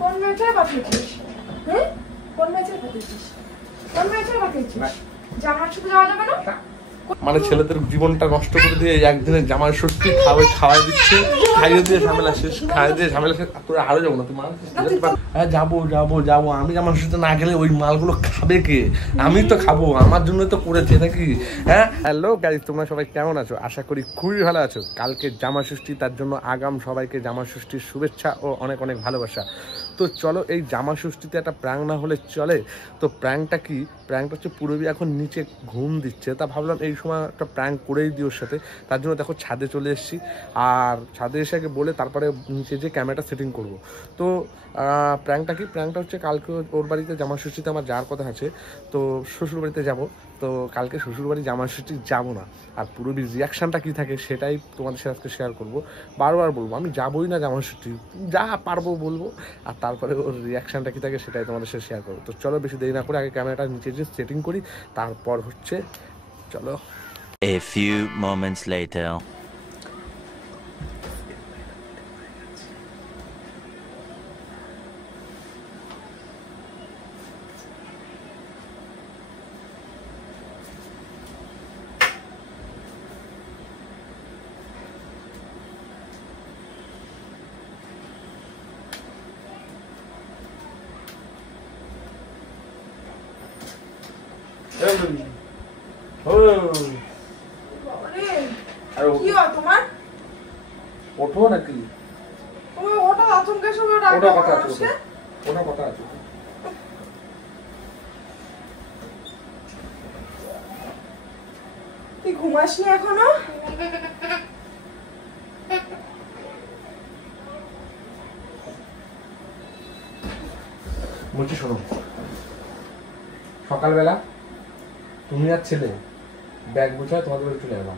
কোন মেয়েটা পাঠিয়েছিস? হ্যাঁ, কোন মেয়েটা পাঠিয়েছিস? কোন মেয়েটা পাঠিয়েছিস? জামার সাথে যাওয়া যাবে না? মানে ছেলেদের জীবনটা নষ্ট করে দিয়ে একদিনের জামাই ষষ্ঠী খাওয়াই দিচ্ছে, খাইয়ে দিয়ে ঝামেলা শেষ, খাইয়ে দিয়ে ঝামেলা শেষ। তোরা আরো যাবো না, তুই হ্যাঁ যাবো। আমি জামাই ষষ্ঠীতে না গেলে ওই মালগুলো খাবে কে? আমি তো খাবো, আমার জন্য তো করেছে নাকি? হ্যাঁ, হ্যালো গাইস, তোমরা সবাই কেমন আছো? আশা করি খুবই ভালো আছো। কালকে জামাই ষষ্ঠী, তার জন্য আগাম সবাইকে জামাই ষষ্ঠীর শুভেচ্ছা ও অনেক অনেক ভালোবাসা। তো চলো, এই জামা ষষ্ঠীতে একটা প্র্যাঙ্ক না হলে চলে। তো প্র্যাঙ্কটা কি? প্র্যাঙ্কটা হচ্ছে পূরবী এখন নিচে ঘুম দিচ্ছে, তা ভাবলাম এই সময় একটা প্র্যাঙ্ক করেই দিই ওর সাথে। তার জন্য দেখো ছাদে চলে এসেছি, আর ছাদে এসে আগে বলে তারপরে নিচে যে ক্যামেরাটা সেটিং করব। তো প্র্যাঙ্কটা কি? প্র্যাঙ্কটা হচ্ছে কালকে ওর বাড়িতে জামা ষষ্ঠীতে আমার যাওয়ার কথা আছে, তো শ্বশুর বাড়িতে যাবো। তো কালকে শ্বশুরবাড়ি জামা ষষ্ঠী যাবো না, আর পূরবীর রিয়াকশানটা কী থাকে সেটাই তোমাদের সাথে আজকে শেয়ার করবো। বারবার বলবো আমি যাবোই না জামা ষষ্ঠী, যা পারবো বলবো, আর তারপরে ওর রিয়াকশানটা কী থাকে সেটাই তোমাদের সাথে শেয়ার করবো। তো চলো, বেশি দেরি না করে আগে ক্যামেরাটা নিচে যে সেটিং করি, তারপর হচ্ছে চলো। A few moments later. ওঠো নাকি? তুই ঘুমাসনি এখনো? বলছি শোনো, সকালবেলা তুমি আর ছেলে ব্যাগ গুছায় তোমাদের বাড়ি চলে যাবা।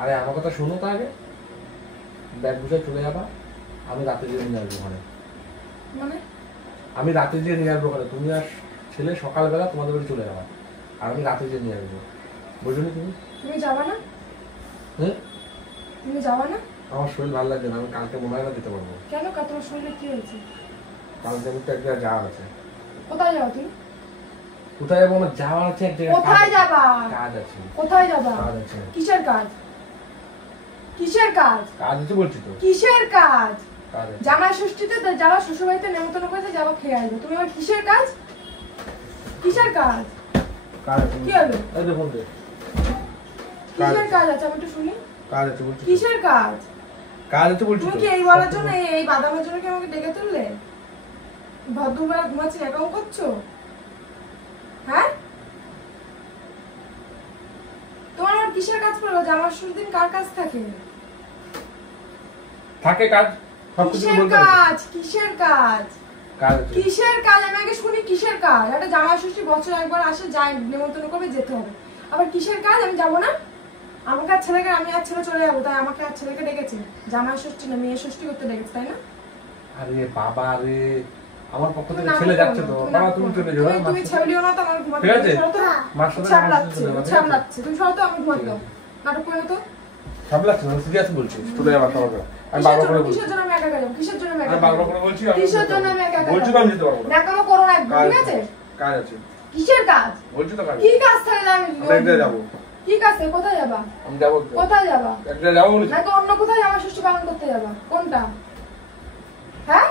আরে আমার কথা শোনো, তো আগে ব্যাগ গুছায় চলে যাবা, আমি রাতে যেয়ে নিয়ে আসবো ওখানে। মানে আমি রাতে যেয়ে নিয়ে আসবো ওখানে, তুমি আর ছেলে সকালবেলা তোমাদের বাড়ি চলে যাবা, আর আমি রাতে যেয়ে নিয়ে আসবো। বুঝলি তুমি? তুমি যাবা না? হ্যাঁ, তুমি যাবা না? আমার শরীর ভালো লাগছে না, আমি কালকে মনে হয় না যেতে পারবো। কেন? তোমার শরীরে কি হয়েছে? কালকে আমি তো এক জায়গায় যাওয়ার আছে। কোথায় যাও তুমি? কোথায় যাবো? আমার যাওয়ার আছে এক জায়গায়। কোথায় যাবা? কাজ আছে। কোথায় যাবা? কাজ আছে। কিসের কাজ? কিসের কাজ? কাজ আছে বলছি তো। কিসের কাজ? কাজ আছে। জামাই ষষ্ঠীতে যারা শ্বশুর বাড়িতে নেমন্তন্ন করেছে যাবা খেয়ে আসবে, তুমি আবার কিসের কাজ? কিসের কাজ? কাজ আছে। কি হলো? এই দেখুন দে। কিসের কাজ আছে? আমি একটু শুনি। কাজ আছে বলছি। কিসের কাজ? কাজ আছে বলছি তো। তুমি কি এই বলার জন্য, এই বাদামের জন্য কি আমাকে ডেকে তুললে? ভদ্রবেলা ঘুমাচ্ছি, একাও করছো? হ্যাঁ, তোমার আর কিসের কাজ পড়লো? জামার ষষ্ঠীর দিন কার কাজ থাকে? থাকে কাজ, সবকিছু কিসের বলতে হবে। কাজ? কিসের কাজ? কাজ আছে। কিসের কাজ? আমি আগে শুনি কিসের কাজ। একটা জামাই ষষ্ঠী বছর একবার আসে, যায় নেমন্তন্ন করবে, যেতে হবে। আবার কিসের কাজ? আমি যাবো না? আমাকে আর ছেলেকে, আমি আর ছেলে চলে যাবো, তাই আমাকে আর ছেলেকে ডেকেছে জামাই ষষ্ঠী না মেয়ে ষষ্ঠী করতে ডেকেছে, তাই না? আরে বাবা রে, আমার পক্ষ থেকে ছেলে যাচ্ছে তো, বাবা তুমি চলে যাও। তুমি ছেলেও না তো, আমার ঘুমাতে ঠিক আছে, দাও। মার সাথে ছাবলাচ্ছে, তুমি সরো তো, আমি ঘুমাতে দাও। নাটক করে তো ছাবলাচ্ছে না, সিরিয়াস বলছি, চলে যাবা তোমাকে। আমি বারবার করে বলছি। কিসের জন্য আমি একা যাবো? কিসের জন্য আমি একা আমি বারবার করে বলছি, কিসের জন্য আমি একা বলছি তো আমি যেতে পারবো না। দেখানো করো না একদম, ঠিক আছে? কাজ আছে। কিসের কাজ? বলছি তো কাজ। কি কাজ থাকে? আমি এক জায়গায় যাবো। কি কাজ? কোথায় যাবা? আমি যাবো। কোথায় যাবা? এক জায়গায় যাবো বলছি। নাকি অন্য কোথাও জামাই ষষ্ঠী পালন করতে যাবা? কোনটা? হ্যাঁ,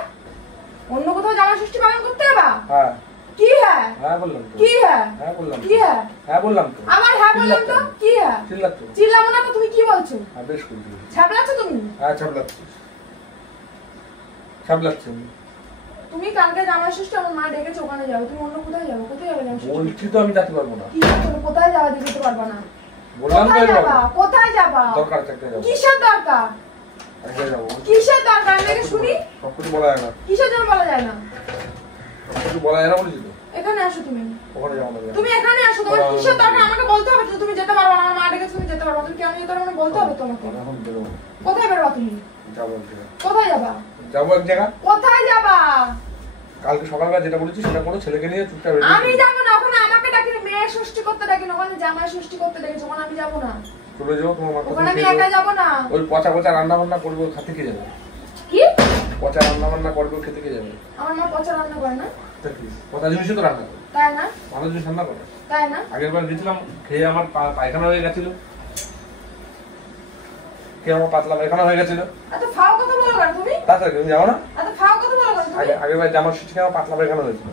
অন্য কোথাও জামাই ষষ্ঠী পালন করতে যাবা? হ্যাঁ। কি হ্যাঁ? হ্যাঁ বললাম তো। কি হ্যাঁ? হ্যাঁ বললাম। কি হ্যাঁ? হ্যাঁ বললাম তো। আমার হ্যাঁ বললাম তো। কি হ্যাঁ? চিল্লাচ্ছ। চিল্লাবো না তো, তুমি কি বলছো? হ্যাঁ বেশ করছি। ছাবলাচ্ছ তুমি? হ্যাঁ ছাবলাচ্ছি। ছাবলাচ্ছি। তুমি কালকে জামাই ষষ্ঠী আমার মা ডেকেছে, ওখানে যাবে। তুমি অন্য কোথায় যাবো? কোথায় যাবে জামাই ষষ্ঠী? বলছি তো আমি যেতে পারবো না। কি করবে? কোথায় যাওয়া যেতে পারবা না? বললাম তো কোথায় যাবো। যাবা? কোথায় যাবা? দরকার আছে একটা যাবো। কিসের দরকার? একটা যাবো। কিসের দরকার? আমি আগে শুনি। সবকিছু বলা যায় না। কিসের জন্য বলা যায় না? সবকিছু বলা যায় না বলছি তো। এখানে আসো তুমি। ওখানে যাবো না। তুমি এখানে আসো, তোমার কিসের দরকার? আমাকে বলতে হবে তো, তুমি যেতে পারবা না। আমার মা ডেকেছে, তুমি যেতে পারবা না। তুমি কেন যেতে পারবে না বলতে হবে তোমাকে। এখন বেরোবো। কোথায় বেরোবা তুমি? যাবো এক জায়গা। কোথায় যাবা? যাবো এক জায়গা। কোথায় যাবা? কালকে সকালবেলা যেটা বলেছি সেটা করো, ছেলেকে নিয়ে চুপচাপ আমি যাবো না ওখানে। আমাকে ডাকিনি, মেয়ে ষষ্ঠী করতে ডাকিনি, ওখানে জামাই ষষ্ঠী করতে ডেকেছে, ওখানে আমি যাবো না। চলে যাও, তোমার মাথা ওখানে আমি একা যাবো না। ওই পচা পচা রান্না বান্না করবো, খাতে কি যাবে? কি? পচা রান্না বান্না করবে খেতে কে যাবে? আমার মা পচা রান্না করে না। তা কি? পচা জিনিসই তো রান্না করে। তাই না? ভালো জিনিস রান্না করে। তাই না? আগের বার গেছিলাম খেয়ে আমার পায়খানা হয়ে গেছিল। খেয়ে আমার পাতলা পায়খানা হয়ে গেছিল। এত ফাও কথা বলো কেন তুমি? তাছাড়া তুমি যাও না? এত ফাও কথা বলো কেন তুমি? আগের বার জামার ষষ্ঠী আমার পাতলা পায়খানা হয়েছিল।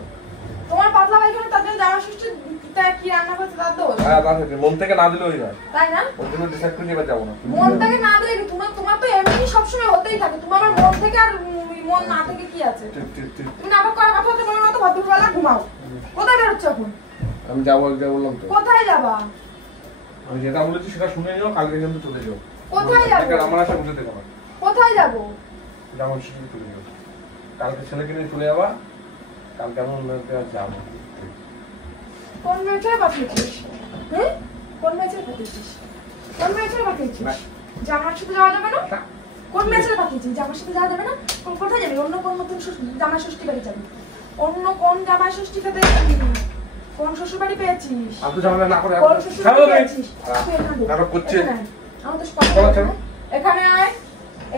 তোমার পাতলা পায়খানা তার জন্য জামা ষষ্ঠী কি রান্না করতে তার দোষ? হ্যাঁ তাছাড়া মন থেকে না দিলে ওই না। তাই না? ওর জন্য ডিসাইড করে এবার যাবো না। মন থেকে না দিলে কি তোমার তো এমনি সবসময় হতেই থাকে। তোমার আমার মন থেকে আর মন না থেকে কি আছে? ঠিক। তুমি নাটক করার কথা হতে বলো না তো, ভদ্রবেলা ঘুমাও। কোথায় বেরোচ্ছ এখন? আমি যাবো একবার বললাম তো। কোথায় যাবা? আমি যেটা বলেছি সেটা শুনে নিও, কালকে কিন্তু চলে যাও। কোথায় যাবো? আমার আশা বুঝে দেখো না। কোথায় যাবো? জামার ষষ্ঠী চলে যাও। কালকে ছেলেকে নিয়ে চলে যাবা। কালকে আমি যাবো। কোন মেয়েটাই পাঠিয়েছিস? হ্যাঁ? কোন মেয়েটাই পাঠিয়েছিস? কোন মেয়েটাই পাঠিয়েছিস? জামার সাথে যাওয়া যাবে না? কোন মেয়েটাই পাঠিয়েছিস? জামার সাথে যাওয়া যাবে না? কোথায় যাবি? অন্য কোন নতুন জামাই ষষ্ঠী বাড়ি যাবি? অন্য কোন জামাই ষষ্ঠী খেতে যাবি? কোন শ্বশুর বাড়ি পেয়েছিস? আপনি ঝামেলা না করে কোন শ্বশুর বাড়ি পেয়েছিস? তুই এখানে ঢোক। নাটক করছে। এখানে আয়। আমার তো কথা বলছে না। এখানে আয়।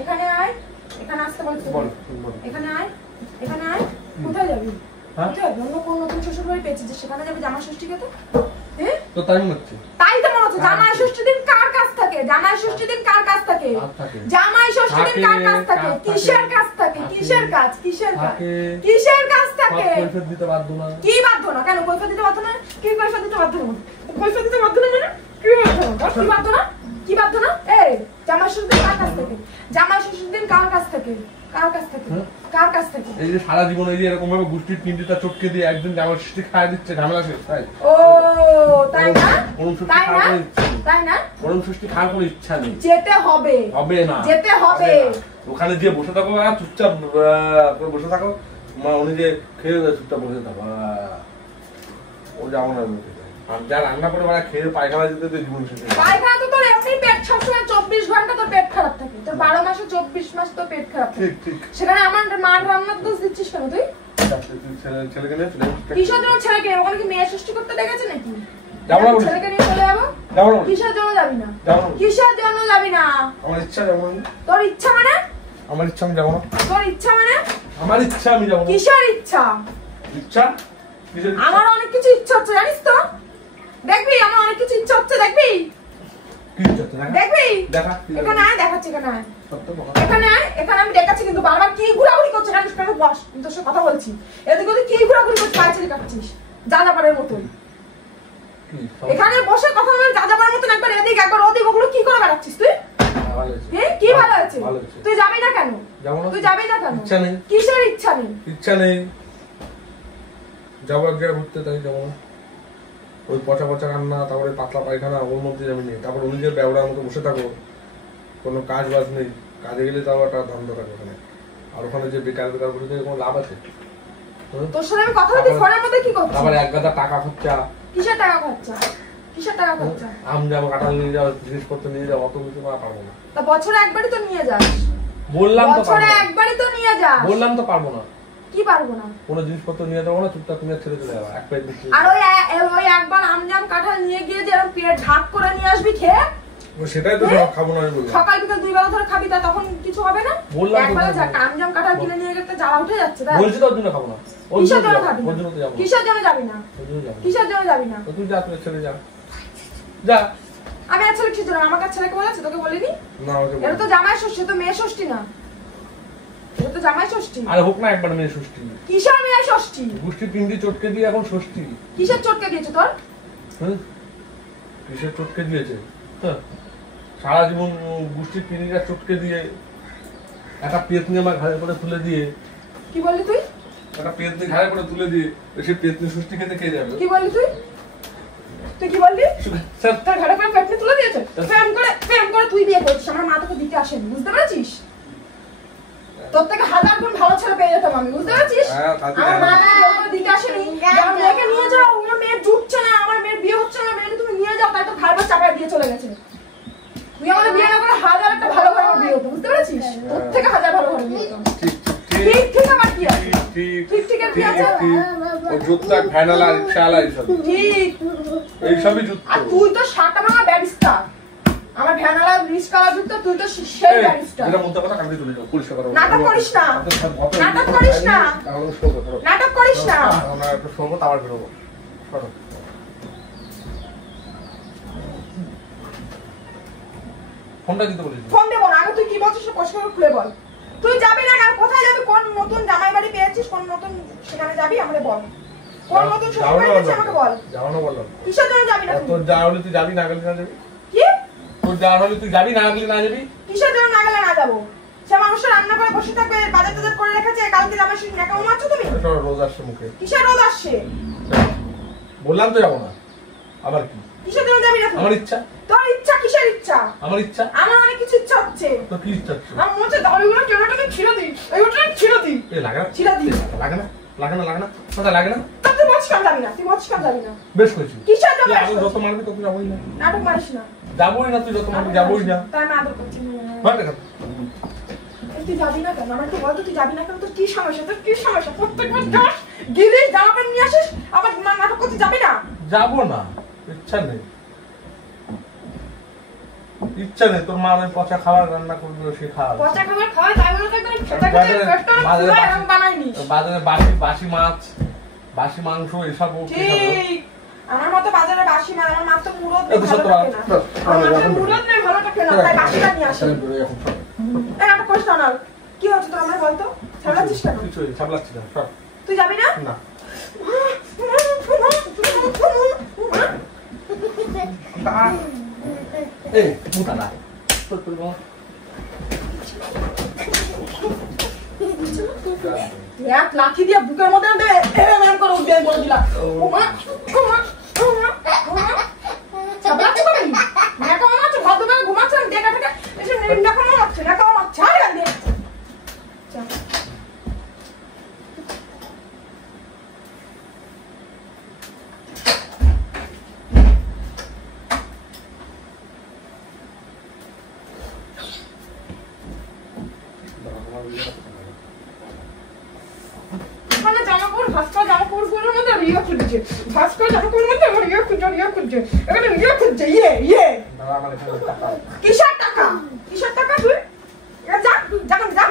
এখানে আয়। এখানে আসতে বলছি। বল। এখানে আয়। এখানে আয়। কোথায় যাবি? হ্যাঁ? কোথায়? অন্য কোন নতুন শ্বশুর বাড়ি পেয়েছিস যে সেখানে যাবি জামাই ষষ্ঠী খেতে? হ্যাঁ? তো তাই মনে হচ্ছে। তাই তো মনে হচ্ছে। জামাই ষষ্ঠী দিন কার কাছ থাকে? জামাই ষষ্ঠী দিন কার কাছ থাকে? কার থাকে? জামাই ষষ্ঠী দিন কার কাছ থাকে? কার থাকে? কিসের কাছ থাকে? থাকে। কিসের কাজ? কিসের কাজ? থাকে। কিসের কাছ থাকে? কৈফিয়ত দিতে বাধ্য না। কি বাধ্য না? কেন কৈফিয়ত দিতে বাধ্য না? কি কৈফিয়ত দিতে বাধ্য না? কৈফিয়ত দিতে বাধ্য না মানে? কি বাধ্য না? কি বাধ্য না? কি বাধ্য না? এই জামাই ষষ্ঠী দিন কার কাছ থেকে? জামাই ষষ্ঠী দিন কার কাছ থেকে? কার কাছ থেকে? কার কাছ থেকে? এই যে সারা জীবন এই যে এরকম ভাবে গোষ্ঠীর পিন্ডিটা চটকে দিয়ে একদিন জামার ষষ্ঠী খাওয়া দিচ্ছে, ঝামেলা শেষ, তাই? ও তাই না? গরম ষষ্ঠী তাই না? খাওয়ার কোনো ইচ্ছা নেই। তাই না? গরম ষষ্ঠী খাওয়ার কোনো ইচ্ছা নেই। যেতে হবে। হবে না। যেতে হবে। ওখানে যে বসে থাকো আর চুপচাপ করে বসে থাকো, মা উনি যে খেয়ে দেয় চুপচাপ বসে থাকো। ও যাবো না। আর যা রান্না করে ওরা খেয়ে পায়খানা যেতে তো জীবন শেষ হয়ে যায়। পায়খানা তো তোর এমনি পেট সবসময় 24 ঘন্টা তোর পেট খারাপ থাকে। তোর 12 মাসে 24 মাস তোর পেট খারাপ থাকে। ঠিক। সেখানে আমার মার রান্নার দোষ দিচ্ছিস কেন তুই? ছেলেকে নিয়ে চলে যাবো। কিসের জন্য ছেলেকে? ওখানে কি মেয়ে সৃষ্টি করতে ডেকেছে নাকি? যাবো না বলেছি। ছেলেকে নিয়ে চলে যাবো? যাবো না বলেছি। কিসের জন্য যাবি না? যাবো না। কিসের জন্য যাবি না? আমার ইচ্ছা যাবো না। তোর ইচ্ছা মানে? আমার ইচ্ছা আমি যাবো না। তোর ইচ্ছা মানে? আমার ইচ্ছা আমি যাবো না। কিসের ইচ্ছা? ইচ্ছা? কিসের ইচ্ছা? আমার অনেক কিছু ইচ্ছা হচ্ছে জানিস তো? দেখবি আমার অনেক কিছু ইচ্ছা হচ্ছে, দেখবি? কি ইচ্ছা হচ্ছে? দেখা। দেখবি? দেখা। এখানে আয়, দেখাচ্ছি। এখানে আয়। সত্য কথা। এখানে আয়। এখানে আমি দেখাচ্ছি কিন্তু বারবার কি ঘোরাঘুরি করছে জানিস কেন? বস, আমি তোর সাথে কথা বলছি। এদিকে ওদিকে কি ঘোরাঘুরি করছিস? পাঁচিল কাটছিস যাযাবরের মতন। কি? এখানে বসে কথা বলে যাযাবরের মতন একবার এদিক একবার ওদিক, ওগুলো কি করে বেড়াচ্ছিস তুই? ভালো হয়েছে। হ্যাঁ, কি ভালো আছে? ভালো হয়েছে। তুই যাবি না কেন? যাবো না। তুই যাবি না কেন? ইচ্ছা নেই। কিসের ইচ্ছা নেই? ইচ্ছা নেই। যাবো এক জায়গায় ঘুরতে, তাই যাবো না। ওই পচা পচা রান্না, তারপরে পাতলা পায়খানা, ওর মধ্যে যাবি নেই। তারপর উনি যে বেওড়ার মতো বসে থাকো, কোনো কাজ বাজ নেই। কাজে গেলে তাও একটা ধান্দা থাকে ওখানে। আর ওখানে যে বেকার বসে থেকে কোনো লাভ আছে? তোর সাথে আমি কথা বলছি, ফোনের মধ্যে কি করছিস? আবার এক গাদা টাকা খরচা। কিসের টাকা খরচা? কিসের টাকা খরচা? আম যাবো, কাঁঠাল নিয়ে যাও, জিনিসপত্র নিয়ে যাও, অত কিছু করা পারবো না। তা বছরে একবারই তো নিয়ে যাস। বললাম তো বছরে পারবো না। একবারই তো নিয়ে যাস। বললাম তো পারবো না। কি পারবো না? কোনো জিনিসপত্র নিয়ে যাবো না, চুপচাপ তুমি ছেড়ে চলে যাবো। এক প্লেট দিচ্ছি। আর ওই একবার আমজাম কাঁঠাল নিয়ে গিয়ে যে এরকম পেট ঢাক করে নিয়ে আসবি খেয়ে, সেটাই তো সব খাবো না আমি বললাম। সকাল বিকাল 2 বেলা ধরে খাবি, তা তখন কিছু হবে না? বললাম তো একবার খাবো না। আমজাম কাঁঠাল কিনে নিয়ে গেলে জ্বালা উঠে যাচ্ছে তাই? বলছি তো ওর জন্য খাবো না। ওর কিসের জন্য জন্য যাবো। খাবি ওর না? জন্য তো যাবো না। কিসের জন্য যাবি না? ওর জন্য যাবো না। কিসের জন্য যাবি না? তো তুই যা, তুই ছেড়ে যা। যা। আমি আচ্ছা কিছু না, আমার কাছে ছেলেকে বলেছে, তোকে বলিনি? না আমাকে বল। এটা তো জামাই ষষ্ঠী, তো মেয়ে ষষ্ঠী না। এটা তো জামাই ষষ্ঠী। আরে হোক না একবার মেয়ে ষষ্ঠী। কিসের মেয়ে ষষ্ঠী? গোষ্ঠী পিন্ডি চটকে দিয়ে এখন ষষ্ঠী। কিসের চটকে দিয়েছে তোর? হ্যাঁ? কিসের চটকে দিয়েছে? হ্যাঁ। সারা জীবন গোষ্ঠীর পিন্ডিটা চটকে দিয়ে একটা পেতনি আমার ঘাড়ে করে তুলে দিয়ে, কি বললি তুই? একটা পেতনি ঘাড়ে করে তুলে দিয়ে সে পেতনি ষষ্ঠী খেতে খেয়ে যাবে। কি বললি তুই? তুই কি বললি? স্যার, তার ঘরে করে পেটনি তুলে দিয়েছে? প্রেম করে তুই বিয়ে করেছিস, আমার মা তোকে দিতে আসেনি, বুঝতে পেরেছিস? তোর থেকে 1000 গুণ ভালো ছেলে পেয়ে যেতাম আমি, বুঝতে পেরেছিস? হ্যাঁ, তাতে আমার মা তোকে জোর করে দিতে আসেনি, যে আমার মেয়েকে নিয়ে যাও, আমার মেয়ে জুটছে না, আমার মেয়ের বিয়ে হচ্ছে না, মেয়েকে তুমি নিয়ে যাও, তাই তো ভাইবার চাপায় দিয়ে চলে গেছে। তুই আমাদের বিয়ে না করে 1000 একটা ভালো ঘরে আমার বিয়ে হতো, বুঝতে পেরেছিস? তোর থেকে 1000 ভালো ঘরে বিয়ে হতো। ঠিক আমার কি আছে? ঠিক আর কি আছে? ওই জুতটা ভ্যানালা রিকশাওয়ালা এইসব ঠিক। এইসবই জুত। আর তুই তো 7টা ভাঙা ব্যবস্থা। আমার ভ্যানালা রিস্কালা যুক্ত তুই তো সেই ব্যারিস্টার এটা মধ্যে কথা কালকে চলে যাও পুলিশ করো নাটক করিস না নাটক করিস না নাটক করিস না আমরা একটু শোবো তারপর বেরোবো সরো ফোনটা দিতে বলিস ফোন দেবো না আগে তুই কি বলছিস পরিষ্কার করে খুলে বল তুই যাবি না কেন কোথায় যাবি কোন নতুন জামাই বাড়ি পেয়েছিস কোন নতুন সেখানে যাবি আমাকে বল কোন নতুন শ্বশুর বাড়ি পেয়েছিস আমাকে বল যাও না বললাম কিসের জন্য যাবি না তোর যা হলে তুই যাবি না গেলে না যাবি কি তোর যা হলে তুই যাবি না গেলে না যাবি কিসের জন্য না গেলে না যাবো সে মানুষের রান্না করে বসে থাকবে বাজার টাজার করে রেখেছে কালকে জামাই শ্বশুর নেকা মারছো তুমি তোর রোজ আসছে মুখে কিসের রোদ আসছে বললাম তো যাবো না আবার কি কিসের জন্য যাবি না আমার ইচ্ছা তোর ইচ্ছা কিসের ইচ্ছা আমার ইচ্ছা আমার অনেক কিছু ইচ্ছা হচ্ছে তো কি ইচ্ছা হচ্ছে আমার মনে হচ্ছে দাড়িগুলো কেনাটাকে ছিঁড়ে দিই এইগুলো ছিঁড়ে দিই এ লাগে না ছিঁড়ে দিই লাগে না লাগে না লাগে না কথা লাগে না তা তুই বলছিস কেন যাবি না তুই বলছিস কেন যাবি না বেশ করেছি কিসের জন্য তুই আগে যত মারবি তত যাবোই না নাটক মারিস না যাবোই না তুই যত মারবি যাবোই না তাই না আদর করছি হয় দেখা তুই যাবি না কেন আমার তো বল তো তুই যাবি না কেন তোর কি সমস্যা তোর কি সমস্যা প্রত্যেকবার যাস গিরিস জামা প্যান্ট নিয়ে আসিস আবার নাটক করতে যাবি না যাবো না ইচ্ছা নেই ইচ্ছা নেই তোর মা ওই পচা খাবার রান্না করবে সে খাওয়াবে পচা খাবার খাওয়া তাই বলে তো একদম খেতে খেতে পেটটা পুরো এরকম বানাইনি বাজারে বাসি মাছ বাসি মাংস এসব ও খেয়ে খাবে। ঠিক আমার মতো বাজারে বাসি মানে আমার মাত্র মুরদ এত ভালো সত্য থাকে না আমার মাত্র মুরদ নেই ভালো থাকে না তাই বাসিটা নিয়ে আসি এই নাটক করিস না কি হচ্ছে তোর আমার বলতো ছাড়াচ্ছিস কেন কিছু সামলাচ্ছি না সব তুই যাবি না না এই মুতা না তোর তোর মা এক লাঠি দিয়ে বুকের মধ্যে দে এমন করে উঠে বলে দিলা ওমা ওমা ওমা ওমা ছাবলাতে পারি না কেমন আছে ভাত দিয়ে ঘুমাচ্ছেন দেখা থেকে এসে না কেমন আছে না কেমন আছে ছাড় দে মানে জামাকাপড় ভাস্কর জামাকাপড়গুলোর মধ্যে রিয়া খুঁজছে ভাস্কর জামাকাপড়ের মধ্যে রিয়া খুঁজছে এখানে রিয়া খুঁজছে ইয়ে কিসের টাকা তুই যা যা যা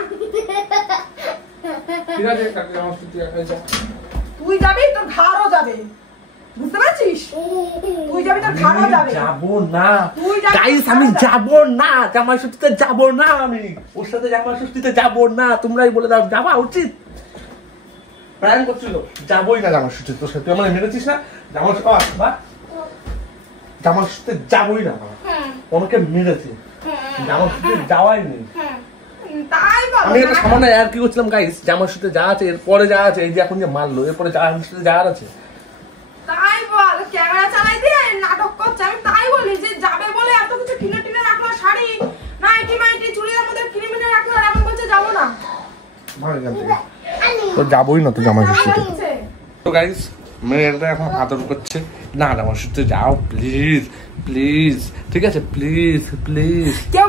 ঠিক আছে কাকে আমার ছুটি আছে যা তুই যাবি তোর ঘাড়ও যাবে বুঝতে পারছিস তুই যাবি তোর ঘাড়ও যাবে যাবো না তুই যাবি গাইস আমি যাবো না জামাই ষষ্ঠীতে যাবো না আমি ওর সাথে জামাই ষষ্ঠীতে যাবো না তোমরাই বলে দাও যাওয়া উচিত প্ল্যান করছিল যাবোই না জামাই ষষ্ঠী তোর সাথে আমার মেরেছিস না জামাই ষষ্ঠীতে যাবোই না অনেকে মেরেছে জামাই ষষ্ঠীতে যাওয়াই নেই তাই বল আমি একটা সামান্য আর কি করছিলাম গাইস জামাই ষষ্ঠীতে যা আছে এরপরে যা আছে এই যে এখন যে মারলো এরপরে জামাই ষষ্ঠীতে যা আছে তাই বল ক্যামেরা চালাই দিয়ে নাটক করছে আমি তাই বলি যে যাবে বলে এত কিছু কিনে টিনে রাখলো শাড়ি নাইটি মাইটি চুড়িদার মধ্যে কিনে মিনে রাখলো আর এমন বলছে যাবো না তো যাবোই না তো জামাই ষষ্ঠীতে বলছে তো গাইস মেয়েটা এখন আদর করছে না জামাই ষষ্ঠীতে যাও প্লিজ প্লিজ ঠিক আছে প্লিজ প্লিজ কেউ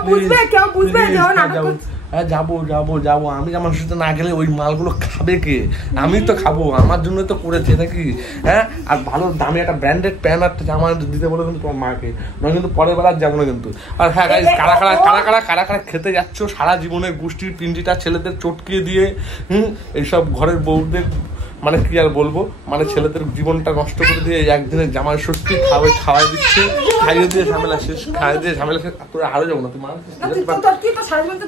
বুঝবে যে ও নাটক করছে। হ্যাঁ যাবো যাবো যাবো আমি জামাই ষষ্ঠীতে না গেলে ওই মালগুলো খাবে কে আমি তো খাবো আমার জন্য তো করেছে নাকি হ্যাঁ আর ভালো দামি একটা ব্র্যান্ডেড প্যান্ট একটা জামা দিতে বলে কিন্তু তোমার মাকে নয় কিন্তু পরের বেলা যাবো না কিন্তু আর হ্যাঁ গাইস কারা খেতে যাচ্ছ সারা জীবনের গোষ্ঠীর পিঞ্জিটা ছেলেদের চটকিয়ে দিয়ে এইসব ঘরের বউদের মানে কি আর বলবো মানে ছেলেদের জীবনটা নষ্ট করে দিয়ে একদিনের জামাই ষষ্ঠী খাওয়াই দিচ্ছে খাইয়ে দিয়ে ঝামেলা শেষ তোরা আরো যাবো না তোমার না তুই তো কি তো সারা জীবন তো